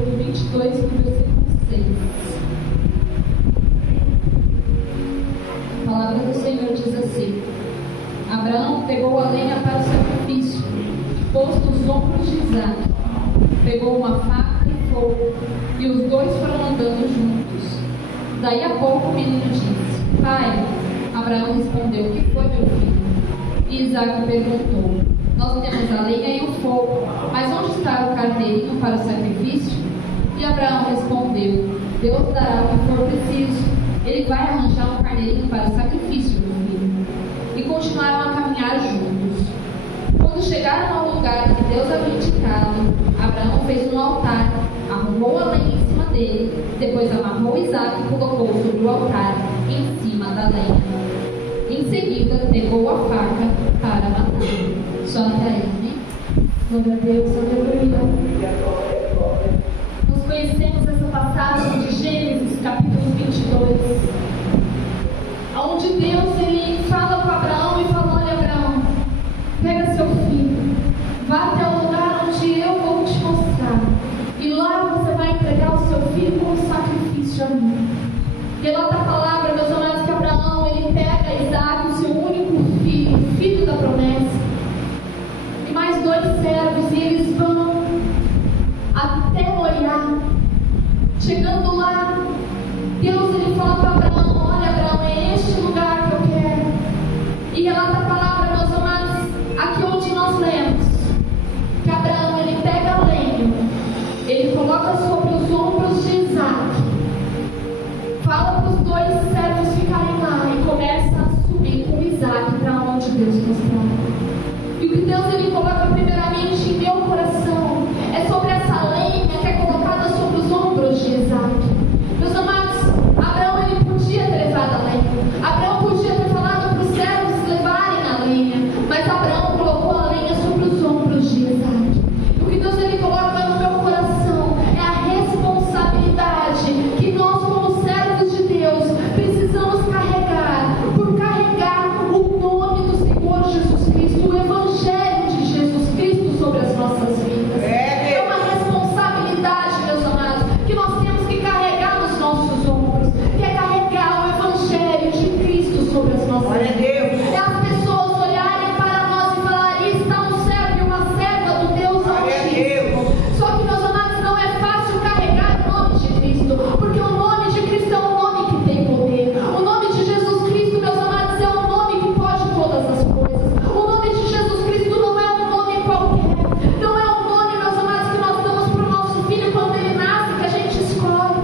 capítulo 22, no versículo 6. A palavra do Senhor diz assim: Abraão pegou a lenha para o sacrifício, pôs nos ombros de Isaque, pegou uma faca e fogo, e os dois foram andando juntos. Daí a pouco o menino disse: Pai. Abraão respondeu: O que foi, meu filho? E Isaque perguntou: Nós temos a lenha e o fogo, mas onde está o carneirinho para o sacrifício? E Abraão respondeu: Deus dará o que for preciso. Ele vai arranjar um carneirinho para o sacrifício, meu filho. E continuaram a caminhar juntos. Quando chegaram ao lugar que Deus havia indicado, Abraão fez um altar, arrumou a lenha em cima dele, depois amarrou Isaque e colocou sobre o altar, em cima da lenha. Em seguida, pegou a faca para matar. Só até aí, né? Glória a Deus, aleluia. Nós conhecemos essa passagem de Gênesis, capítulo 22, onde Deus ele fala com Abraão e fala: Olha, Abraão, pega seu filho, vá até o lugar onde eu vou te mostrar, e lá você vai entregar o seu filho como sacrifício a mim. Relata a palavra, meus amados, que Abraão ele pega Isaque, o seu único filho, filho da promessa, e mais 2 servos, e eles vão até Moriá. Chegando lá, Deus ele fala para Abraão: Olha, Abraão, é este lugar que eu quero. E relata a palavra, meus amados, aqui onde nós lemos, que Abraão ele pega a lenha, ele coloca sobre os ombros de Isaque, fala para os 2 servos ficarem lá e começa a subir com Isaque para onde Deus mostrar. E o que Deus ele coloca primeiramente em meu coração é sobre essa lenha que é colocada sobre os ombros de Isaque. Meus amados, Abraão ele podia ter levado a lenha, Abraão podia ter falado para os servos levarem a lenha, mas Abraão colocou a lenha sobre os ombros de Isaque. E o que Deus ele coloca no meu coração é a responsabilidade que nós, como servos de Deus, precisamos carregar, por carregar o nome do Senhor Jesus Cristo, o Evangelho de Jesus Cristo sobre as nossas vidas. É uma responsabilidade, meus amados, que nós temos que carregar nos nossos ombros, que é carregar o Evangelho de Cristo sobre as nossas vidas. É as pessoas olharem para nós e falarem: está um servo e uma serva do Deus Altíssimo. Só que, meus amados, não é fácil carregar o nome de Cristo, porque o nome de Cristo é um nome que tem poder. O nome de Jesus Cristo, meus amados, é um nome que pode todas as coisas. O nome de Jesus Cristo não é um nome qualquer. Não é um nome, meus amados, que nós damos para o nosso filho quando ele nasce, que a gente escolhe.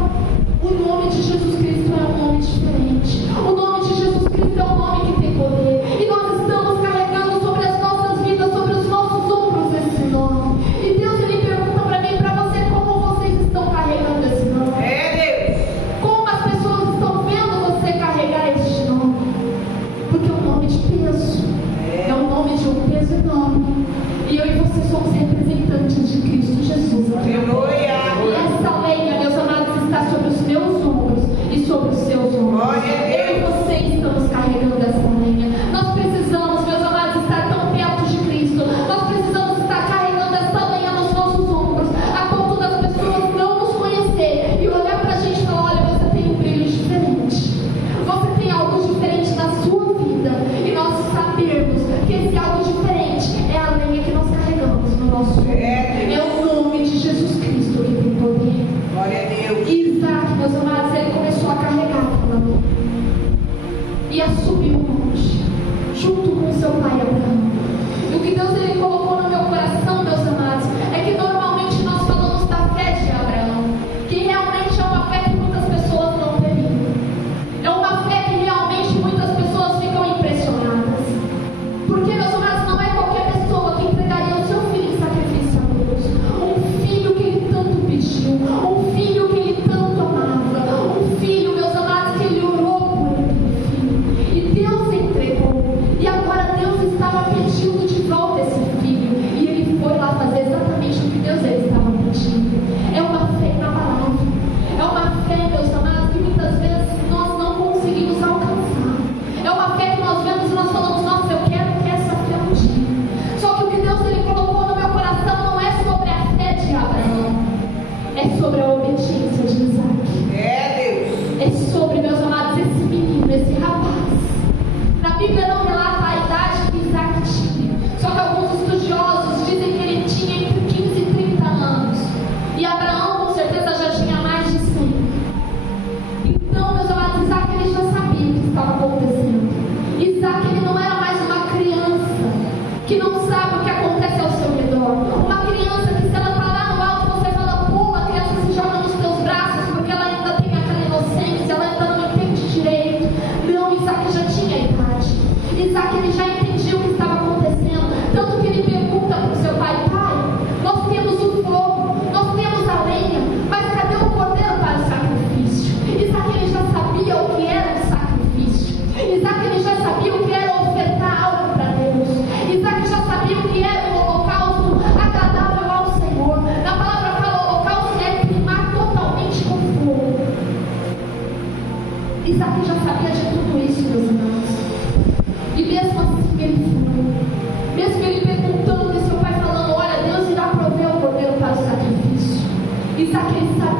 O nome de Jesus Cristo é um nome diferente. O nome de Jesus Cristo é um nome que tem poder. E nós estamos carregando sobre as nossas vidas, sobre os nossos ombros esse nome. E Deus ele pergunta para mim e para você: como vocês estão carregando esse nome? Como as pessoas estão vendo você carregar este nome? Porque é um nome de peso. É um nome de um peso enorme. E eu e você somos representantes de Cristo Jesus. Aleluia. E essa lenha, meus amados, está sobre os meus ombros e sobre os seus ombros. Eu e você estamos carregando essa lenha. Nós precisamos, meus amados, estar tão perto de Cristo. Nós precisamos estar carregando essa lenha nos nossos ombros, a ponto das pessoas não nos conhecer e olhar pra gente e falar: Olha, você tem um brilho diferente, você tem algo diferente na sua vida. E nós sabermos que esse algo diferente é a lenha que nós carregamos no nosso ombro. É o nome de Jesus Cristo que tem poder. Glória a Deus. Isaac, meus amados, ele começou a carregar aquela lenha e a subir o monte junto com seu pai Abraão. E o que Deus ele colocou no meu coração, meus amados, é que normalmente nós falamos da fé de Abraão, que realmente é uma fé que muitas pessoas não teriam. É uma fé que realmente muitas pessoas ficam impressionadas. Porque, meus amados, não é qualquer pessoa que entregaria o seu filho em sacrifício a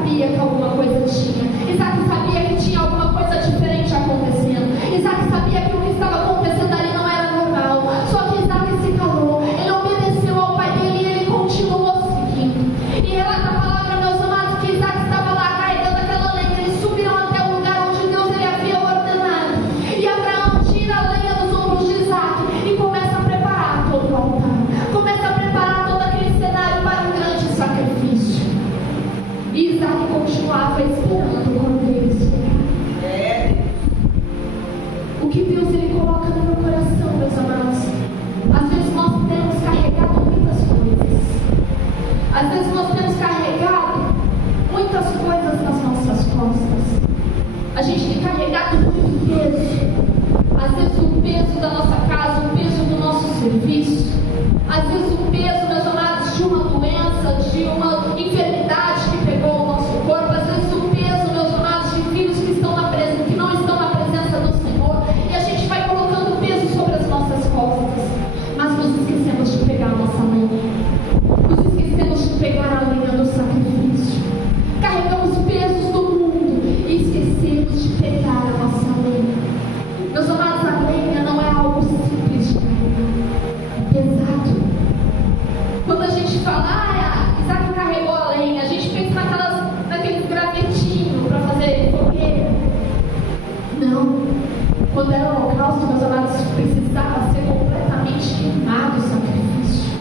sabia que alguma coisa tinha. Isaac sabia que tinha alguma coisa diferente acontecendo. Isaac sabia que o que estava acontecendo ali não era normal. Só que Isaac se calou. Ele obedeceu ao pai dele e ele continuou seguindo. E relata a palavra, meus amados, que Isaac estava lá carregando aquela lenha. Eles subiram até o lugar onde Deus ele havia ordenado. E Abraão tira a lenha dos ombros de Isaac e começa a preparar todo o altar. Começa a preparar todo aquele cenário para um grande sacrifício. E Isaac continuava esperando o cordeiro esperar. O que Deus ele coloca no meu coração, meus amados? Às vezes nós temos carregado muitas coisas. Às vezes nós temos carregado muitas coisas nas nossas costas. A gente tem carregado muito peso. Às vezes o peso da nossa casa, o peso do nosso serviço. Às vezes o peso, meus amados, de uma doença, de uma enfermidade que pegou o nosso corpo. Às vezes o peso, meus amados, de filhos que não estão na presença do Senhor. E a gente vai colocando peso sobre as nossas costas. Mas nos esquecemos de pegar a nossa lenha. Nos esquecemos de pegar a lenha do sacrifício. Carregamos pesos do mundo e esquecemos de pegar a nossa lenha. Meus amados, a lenha não é algo simples de carregar. É pesado. Quando a gente fala, Isaac carregou a lenha, a gente pensa naqueles gravetinhos para fazer fogueira. Não. Quando era o holocausto, meus amados, precisava ser completamente queimado o sacrifício.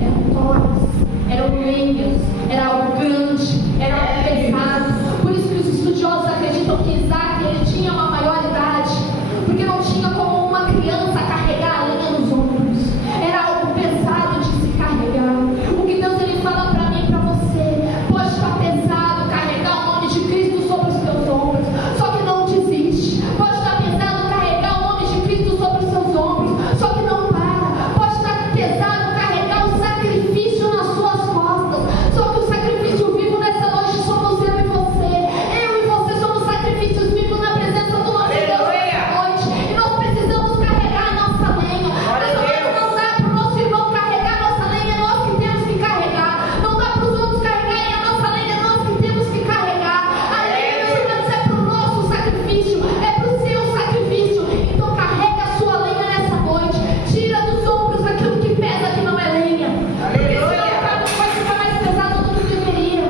Eram toras, eram lenhas, era algo grande, era algo pesado. Por isso que os estudiosos acreditam que Isaac ele tinha uma maioridade, porque não tinha como uma criança carregar a lenha nos ombros. Era algo pesado de se carregar. O que Deus ele fala para mim e para você, pode estar pesado carregar o nome de Cristo sobre os teus ombros, só que não desiste. Pode estar pesado carregar o nome de Cristo sobre os seus ombros, só que não para. Pode estar pesado carregar o sacrifício nas suas costas, só que o sacrifício vivo nessa noite somos eu e você. Eu e você somos sacrifícios vivos na presença do nosso Deus nessa noite. E nós precisamos carregar a nossa lenha. Não dá para o nosso irmão carregar a nossa lenha, é nós que temos que carregar. Não dá para os outros carregarem a nossa lenha, é nós que temos que carregar. A lenha, meus irmãos, é para o nosso sacrifício, é para o seu sacrifício. Então carrega a sua lenha nessa noite. Tira dos ombros aquilo que pesa, que não é lenha. Porque senão vai ficar mais pesado do que deveria.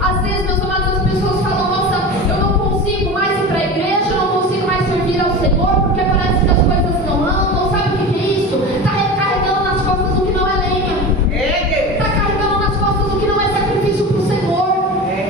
Às vezes, meus amados, as pessoas falam, nossa, eu não consigo mais ir para a igreja, eu não consigo mais servir ao Senhor, porque parece que as coisas não andam. Sabe o que é isso? Está recarregando nas costas o que não é lenha. Está carregando nas costas o que não é sacrifício para o Senhor.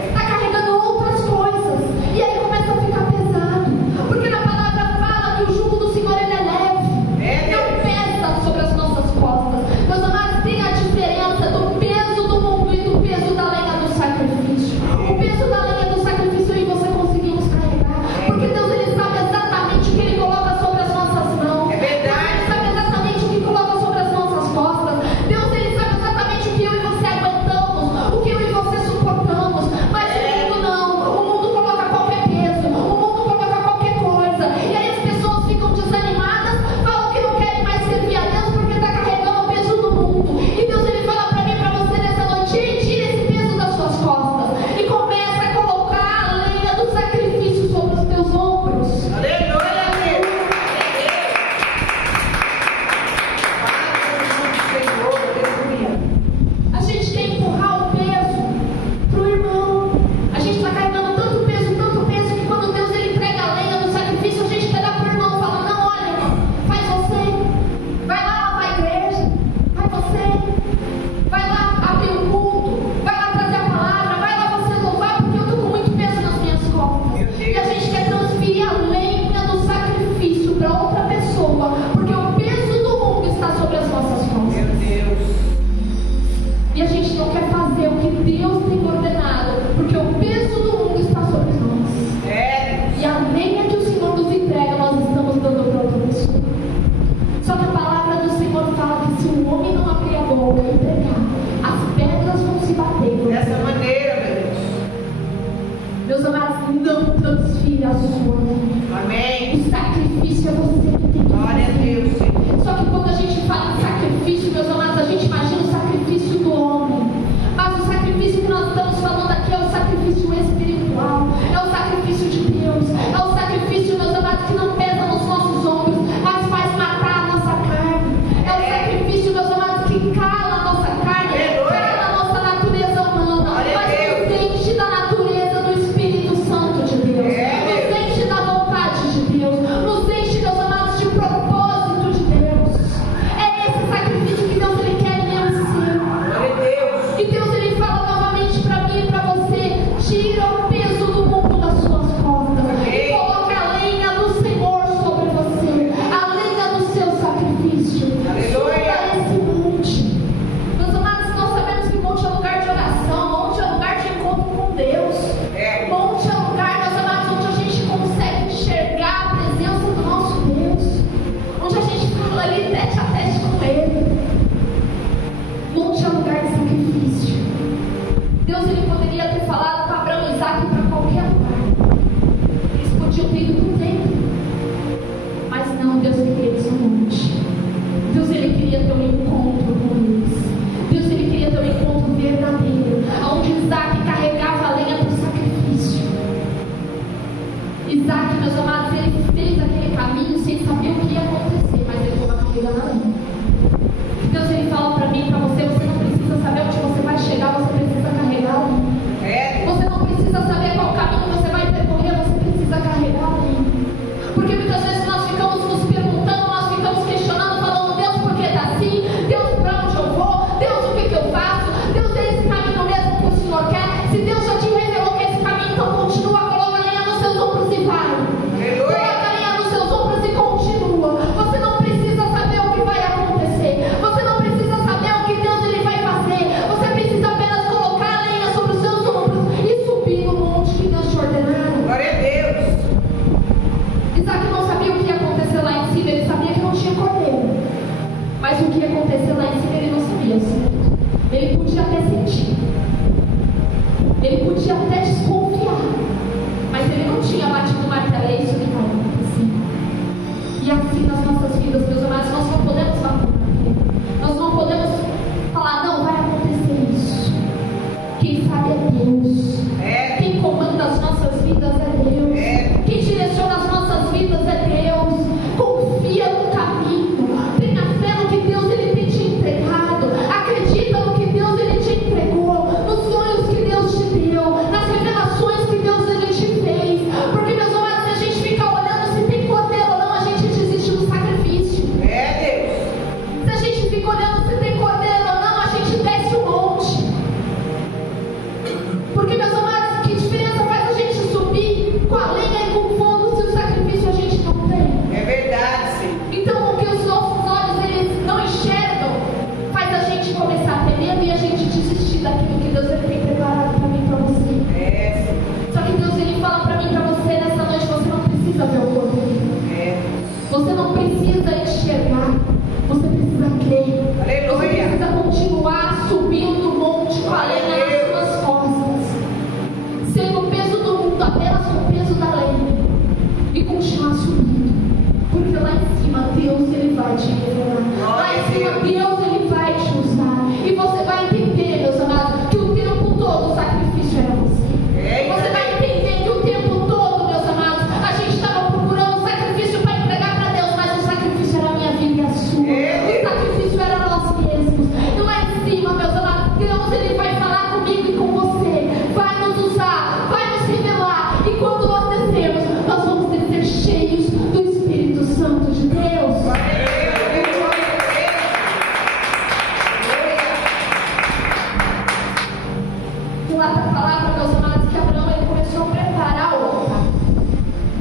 Está carregando outras coisas. E aí começa a ficar pesado. Porque na palavra fala que o jugo do Senhor ele é leve. Não pesa sobre as nossas costas. Meus amados, tem a diferença do peso do mundo e do peso da lenha do sacrifício. O peso da lenha do sacrifício e você conseguimos carregar. Porque Deus ele sabe exatamente o que ele coloca sobre as nossas mãos. Deus ele sabe exatamente o que coloca sobre as nossas costas. Deus ele sabe exatamente o que eu e você aguentamos, o que eu e você suportamos. Mas o mundo não. O mundo coloca qualquer peso. O mundo coloca qualquer coisa. E aí as pessoas ficam desanimadas, falam que não querem mais servir a Deus porque está carregando o peso do mundo. E Deus ele fala para mim e para você nessa noite, tira esse peso das suas costas e começa a colocar a lenha do sacrifício sobre os teus ombros. A gente quer empurrar o peso pro irmão. A gente está carregando tanto peso, que quando Deus ele entrega a lenha do sacrifício, a gente quer dar pro irmão, fala, não, olha, irmão, faz você, vai lá lavar a igreja, vai você, vai lá abrir o culto, vai lá trazer a palavra, vai lá você louvar, porque eu estou com muito peso nas minhas costas. E a gente quer transferir a lenha do sacrifício para outra pessoa, porque o peso do mundo está sobre as nossas costas. E a gente não quer fazer o que Deus tem ordenado, porque o peso do mundo está sobre nós. E a lenha que o Senhor nos entrega, nós estamos dando para outra pessoa. Só que a palavra do Senhor fala que se o homem não abrir a boca e pregar, as pedras vão se bater. Dessa maneira, meu Deus. Meus amados, não transfira a sua lenha. Amém. O sacrifício é você que tem que Glória a Deus, Senhor. Só que quando a gente fala em sacrifício, meus amados, a gente imagina o sacrifício do homem. Mas o sacrifício que nós estamos Deus ele tem preparado para mim e para você. É. Só que Deus ele fala para mim e para você nessa noite, você não precisa ver o poder. Você não precisa enxergar. Você precisa crer. Aleluia. Você precisa continuar subindo o monte com a lei nas suas costas. Sem o peso do mundo, apenas com o peso da lei. E continuar subindo. Porque lá em cima Deus ele vai te revelar. Lá em cima Deus ele vai te usar. E você vai entender, meus amados, que o tempo todo o sacrifício era você. Você vai entender que o tempo todo, meus amados, a gente estava procurando sacrifício para entregar para Deus, mas o sacrifício era a minha vida e a sua. O sacrifício era nós mesmos. E lá em cima, meus amados, Deus ele vai falar comigo e com você. Vai nos usar, vai nos revelar. E quando nós descemos, nós vamos descer cheios do Espírito Santo de Deus. Lá está a palavra, meus amados, que Abraão ele começou a preparar o altar.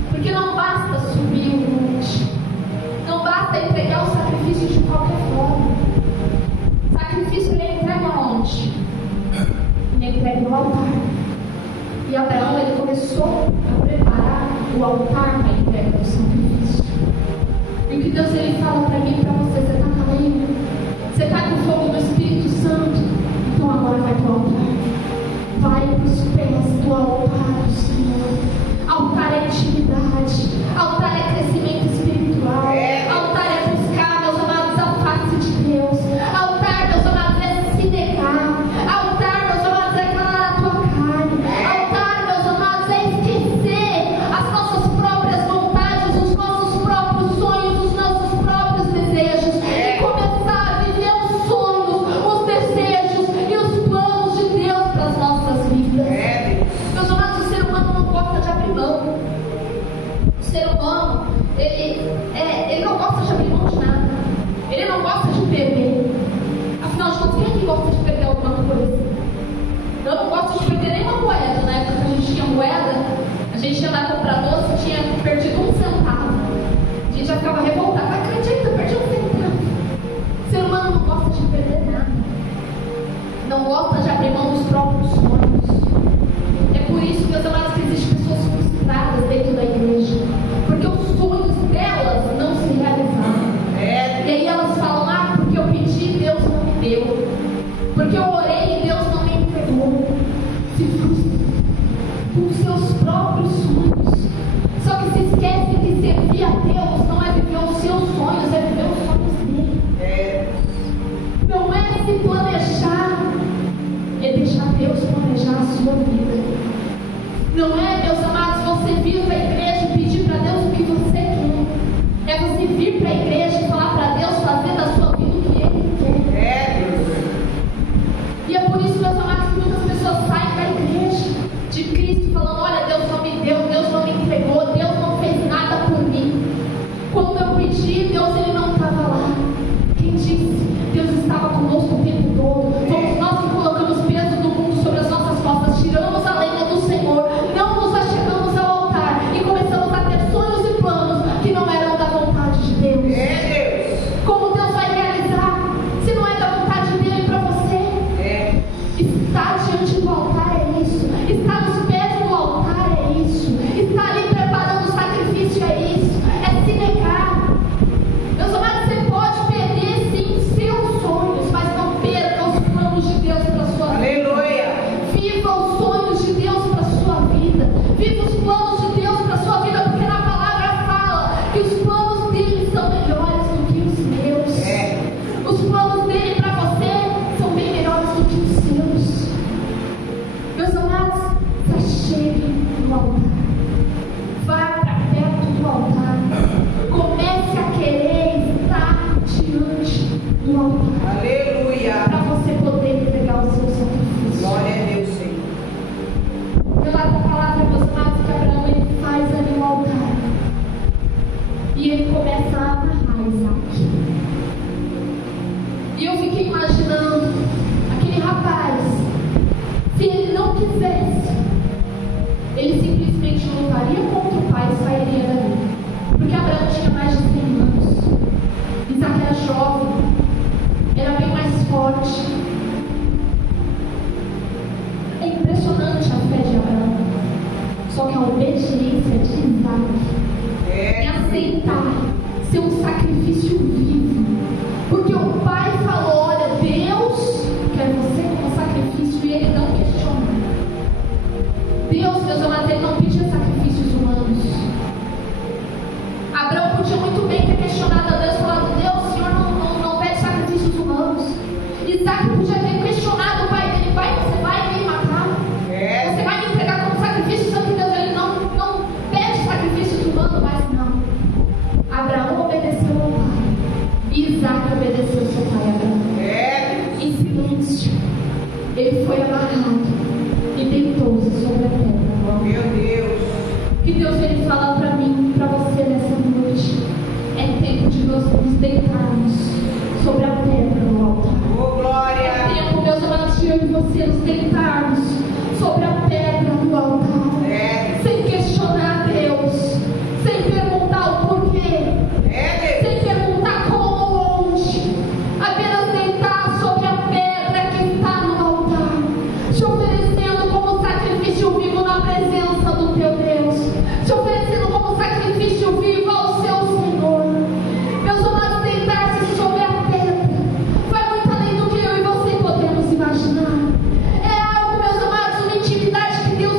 Porque não basta subir o monte. Não basta entregar o sacrifício de qualquer forma. O sacrifício ele é entregue aonde? Ele é entregue no altar. E Abraão ele começou a preparar o altar para a entrega do sacrifício. E o que Deus ele fala para mim e para você, você está calando? Você está com fogo do Espírito Santo? Então agora vai para o altar. Vai para os pés do altar do Senhor. Altar é intimidade. Altar é crescimento espiritual. Altar é buscar, meus amados, a face de Deus. Altar, meus amados, é se negar. Altar, meus amados, é calar a tua carne. Altar, meus amados, é esquecer as nossas próprias vontades, os nossos próprios sonhos, os nossos próprios desejos. E começar a viver os sonhos, os desejos e os planos de Deus para as nossas vidas. Meus amados, o ser humano não gosta de abrir mão. O ser humano, ele não gosta de abrir mão de nada. Ele não gosta de perder. Afinal de contas, quem é que gosta de perder alguma coisa? Eu não gosto de perder nenhuma moeda. Na época que a gente tinha moeda, a gente ia lá comprar doce e tinha perdido 1 centavo. A gente já ficava revoltado. Acredita, eu perdi 1 centavo. O ser humano não gosta de perder nada. Não gosta de abrir mão dos próprios sonhos. É por isso, meus amados, que existem pessoas frustradas dentro da igreja. Porque os sonhos delas não se realizaram. E aí elas falam, porque eu pedi, Deus não me deu. Porque eu orei e Deus não me entregou. Se frustram com os seus próprios sonhos. Só que se esquece que servir a Deus não é viver os seus sonhos, é viver os sonhos dele. Não é se planejar, é deixar Deus planejar a sua vida. Não é, meus amados, você vir para a igreja e pedir para Deus o que você quer. É você vir para a igreja e falar para Deus fazer da sua vida o que Ele quer. E é por isso, meus amados, que muitas pessoas saem da igreja de Cristo falando, olha, Deus não me deu, Deus não me entregou, Deus não fez nada por mim. Quando eu pedi, Deus ele não estava lá. Quem disse? Deus estava conosco o tempo todo. Fomos nós que colocamos peso do mundo sobre as nossas costas, tiramos a lenha do Senhor, não nos achegamos ao altar e começamos a ter sonhos e planos que não eram da vontade de Deus. Como Deus vai realizar se não é da vontade dele para você? Estar diante do altar é isso. Estar nos pés do altar é isso. Estar ali preparando o sacrifício é isso. É se negar. Meus amados, você pode perder sim seus sonhos, mas não perca os planos de Deus para a sua vida. Aleluia. Viva os sonhos de Deus para a sua vida. Viva os planos de Deus para a sua vida, porque na palavra fala que os planos dele são melhores do que os meus. Os planos dele para você são bem melhores do que os seus. Meus amados, se achegue no altar. Vai para perto do altar. Comece a querer estar diante do altar. Aleluia. Para você poder entregar o seu sacrifício. Glória a Deus, Senhor. Pela palavra, meus amados, que Abraão ele faz ali o altar. E ele começa a amarrar Isaac. E eu fiquei imaginando aquele rapaz, se ele não quisesse, ele simplesmente lutaria contra o pai e sairia dali. Porque Abraão tinha mais de 100 anos. Isaac era jovem, era bem mais forte. obediência de Isaac, em aceitar ser um sacrifício vivo. Porque o pai falou: olha, Deus quer você como sacrifício, e ele não questionou. Deus, meus amados, ele não pedia sacrifícios humanos. Abraão podia muito bem ter questionado a Deus, falado: Deus, o Senhor não pede sacrifícios humanos. Isaac podia ter questionado o pai dele: pai, você vai me matar? Você vai me entregar como sacrifício? Santo Deus, ele não pede sacrifícios humanos, mas não. Abraão obedeceu ao pai. Isaac obedeceu ao seu pai Abraão. Em silêncio, ele foi amarrado e deitou-se sobre a terra. Oh, meu Deus. Que Deus ele fala para mim, para você nessa noite: é tempo de nós nos deitarmos sobre a pedra no altar. Oh, glória. É tempo, meus amados, de eu e você nos deitarmos sobre a pedra no altar, sem questionar Deus, sem perguntar o porquê, sem perguntar como ou onde, apenas deitar sobre a pedra que está no altar, te oferecendo como sacrifício vivo na presença do teu Deus, te oferecendo como sacrifício vivo ao seu Senhor. Meus amados, deitar-se sobre a pedra vai muito além do que eu e você podemos imaginar. É algo, meus amados, uma intimidade que Deus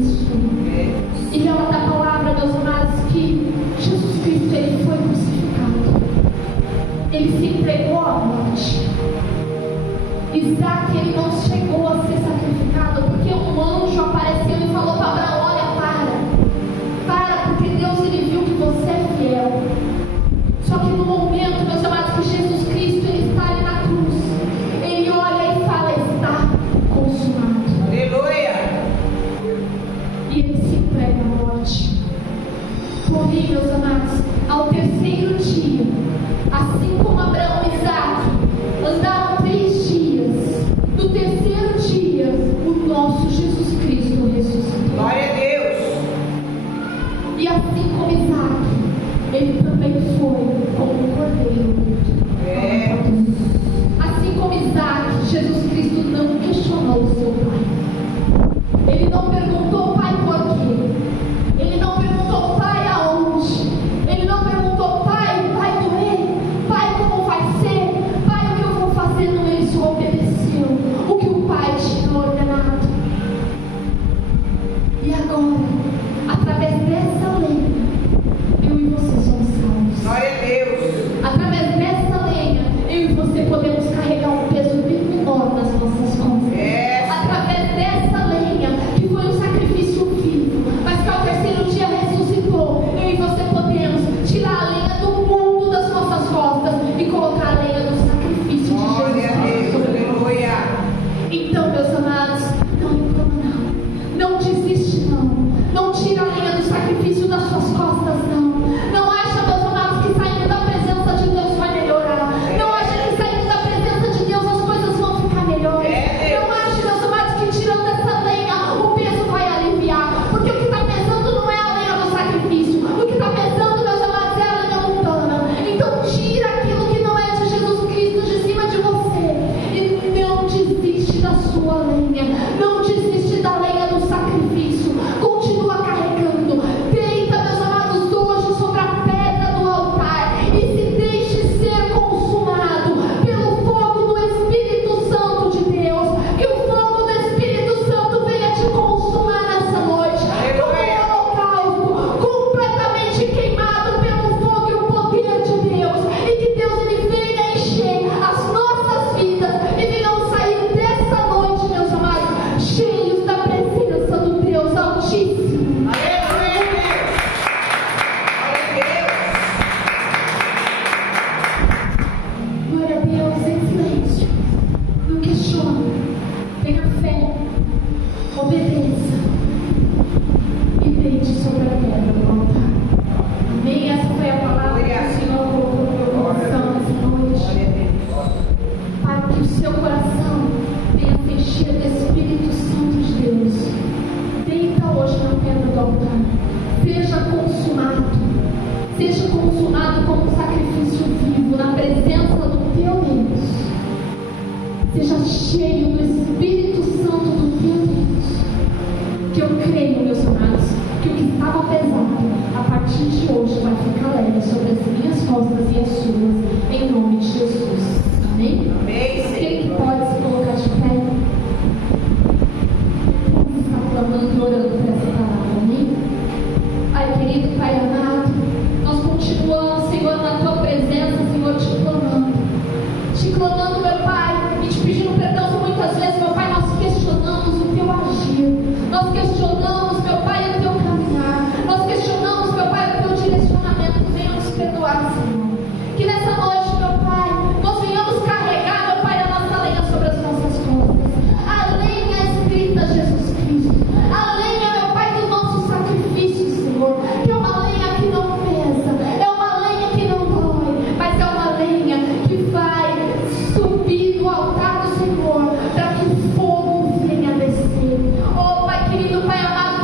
isso. E relata a palavra, meus amados, que Jesus Cristo, ele foi crucificado. Ele se entregou à morte. Isaac, ele não chegou a ser sacrificado porque um anjo apareceu e falou para Abraão: olha, para, porque Deus, ele viu que você é fiel. Só que no momento, meus amados, que Jesus Cristo, ele está ali na cruz, ele olha e fala: está consumado. Aleluia. E ele se entrega à morte. Porém, meus amados, ao terceiro dia, assim como Abraão e Isaac andaram 3 dias, no terceiro dia, o nosso Jesus Cristo ressuscitou. Glória a Deus. E assim como Isaac, ele também foi como um cordeiro. Assim como Isaac, Jesus Cristo não questionou o seu pai. Ele não perguntou: pai, por quê? Ele não perguntou: pai, aonde? Ele não perguntou: pai, vai doer? Pai, como vai ser? Pai, o que eu vou fazer? Não, ele só obedeceu o que o pai tinha ordenado. E agora, através dessa lei, eu e você somos salvos. Glória a Deus. Através dessa lenha, eu e você podemos carregar um peso bem menor nas nossas costas. Através dessa lenha, que foi um sacrifício vivo, mas que ao terceiro dia ressuscitou, eu e você podemos tirar a lenha do mundo das nossas costas e colocar a lenha do sacrifício de Jesus. Glória a Deus. Aleluia. Então, meus amados, não reclama não. Não desiste não. Não tira a lenha do sacrifício das suas costas não. Não acha, meus amados, que saindo da presença de Deus vai melhorar. Não acha que saindo da presença de Deus as coisas vão ficar melhores. Não acha, meus amados, que tirando essa lenha o peso vai aliviar. Porque o que está pesando não é a lenha do sacrifício. O que está pesando, meus amados, é a lenha mundana. Então tira aquilo que não é de Jesus Cristo de cima de você. E não desiste da sua lenha. Não desiste da lenha do sacrifício. Continua carregando. Deita, meus amados, hoje sobre a pedra do altar e se deixe ser consumado pelo fogo do Espírito Santo de Deus. Que o fogo do Espírito Santo venha te consumar nessa noite como um holocausto, completamente queimado pelo fogo e o poder de Deus. E que Deus, ele venha encher as nossas vidas e venham sair dessa noite, meus amados, cheios da presença do Deus Altíssimo. Glória a Deus, em silêncio. Não questione. Tenha fé. Obedeça. E deite sobre a pedra do altar. Amém? Essa foi a palavra que o Senhor colocou no meu coração nessa noite. Para que o seu coração venha se encher do Espírito Santo de Deus. Deita hoje na pedra do altar. Seja consumado. Seja consumado como um sacrifício vivo na presença do teu Deus. Seja cheio do Espírito Santo do teu Deus. Que eu creio, meus amados, que o que estava pesado, a partir de hoje vai ficar leve sobre as minhas costas e as suas, em nome de Jesus. Amém? Amém. Quem que pode se colocar de pé? Vamos estar clamando e orando por essa palavra, amém? Pai querido, Pai amado, nós continuamos, Senhor, na tua presença, Senhor, te clamando, meu Pai, e te pedindo perdão por muitas vezes, meu Pai, nós questionamos o teu agir, nós questionamos, meu Pai, o teu caminhar, nós questionamos, meu Pai, o teu direcionamento. Venha nos perdoar, Senhor. Que nessa noite, meu Pai, nós venhamos carregar, meu Pai, a nossa lenha sobre as nossas costas. A lenha escrita, Jesus Cristo. A lenha, meu Pai, do nosso sacrifício, Senhor. Que é uma lenha que não pesa, é uma lenha que não dói, mas é uma lenha que vai subir no altar do Senhor, para que o fogo venha descer. Oh, Pai querido, Pai amado,